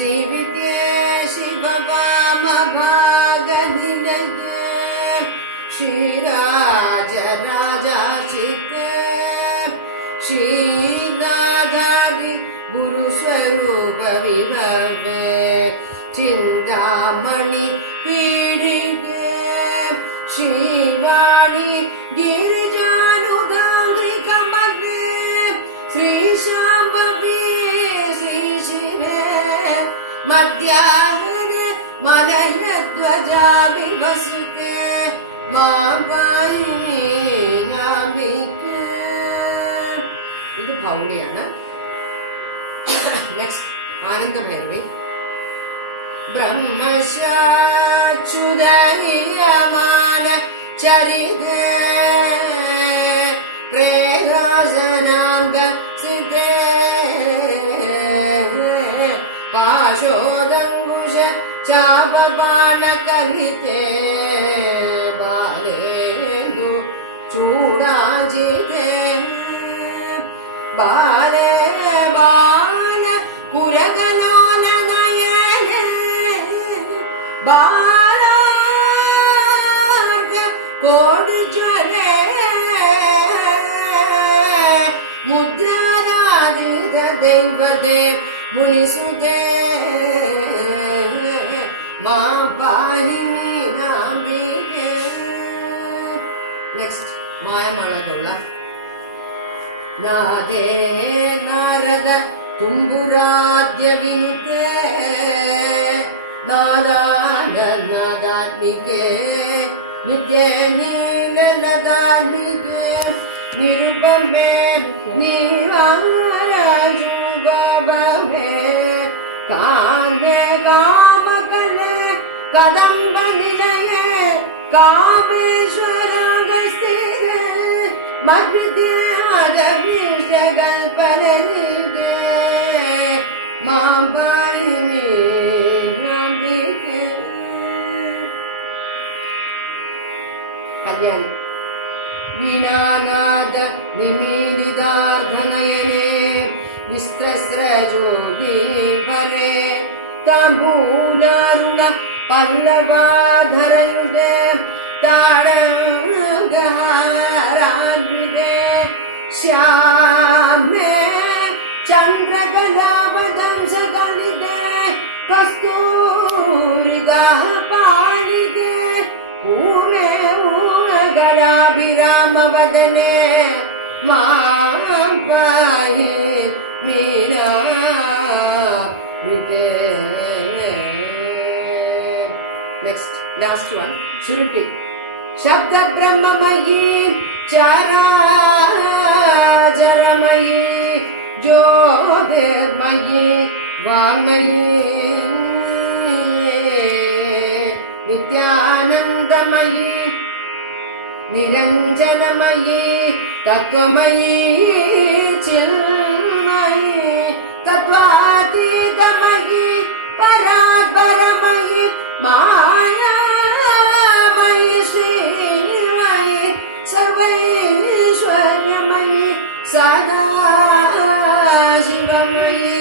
श्रीविद्ये शिववामभागनिलये श्रीराजराजाचिते श्रीनाथादि गुरुस्वरूप विभवे चिन्तामणि पीडिके श्रीवाणी गिरिजानुदाङ्घ्रिकमध्ये श्रीशाम्भवी श्रीशिवे मध्याह्ने मलयध्वजा विवसुते മാമ്പികേ. ഇത് ഭൗളിയാണ്. നെക്സ്റ്റ് ആനന്ദഭൈരവി. ബ്രഹ്മശാച്യുതനിയമാന ചരിതേ പ്രേഹാസനാംഗ സിതേ പാശോദംകുശ ചാപപാണകലിതേ ബാലേന്ദു ചൂടാജിതേ ബാലേ ബാല കുരകലോല നയനേ ബാലാർഘ കോടിജ്വലേ മുദ്രാരാജിത ദൈവതേ മുനിസുതേ മാം പാഹി മീനാംബികേ. നെക്സ്റ്റ് മായമാളകളുള്ള നാദേ നാരദ തുമ്പുരാദ്യ വിനുതേ നാദാത്മികേ നിത്യേ നീലധാർമികേ നിരുപമേ നീവാരജുഗഭവേ കാന്തേ കാമകലേ കദംബ നിലയേ കാമേശ്വരാഗസ്ഥിതേ മദ്വിദ്യാദഭീഷ്ടകൽപനനികേ മാം പാഹി മീനാംബികേ. കല്യാണി. വീണാനാദ നിമീലിതാർദ്ധനയനേ വിസ്ത്രസ്രജ്യോതിപരേ താംബൂലാരുണ പല്ലവാധരയുഗേ താടംഗഹാരാന്വിതേ ശ്യാമേ ചന്ദ്രകലാവദംസകലിതേ കസ്തൂരികാഃ പാലിതേ ഊമേ ഊമകലാഭിരാമവദനേ മാം പാഹി മീനാംബികേ. Next, last one, Shruti. Shabda Brahmamayi, Charajaramayi, Jyotirmayi, Vamayi, Nityanandamayi, Niranjanamayi, Tatvamayi, Chilmayi, Tatvatitamayi, Paradparamayi, Mayamayi, Shrimayi, Sarvaishwaryamayi, Sadashivamayi,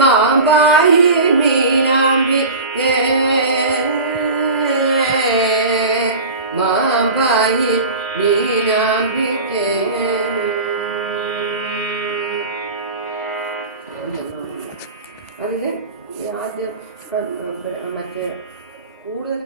Maam pahi meenambike, Maam pahi meenambike. അതില് ആദ്യം മറ്റേ കൂടുതൽ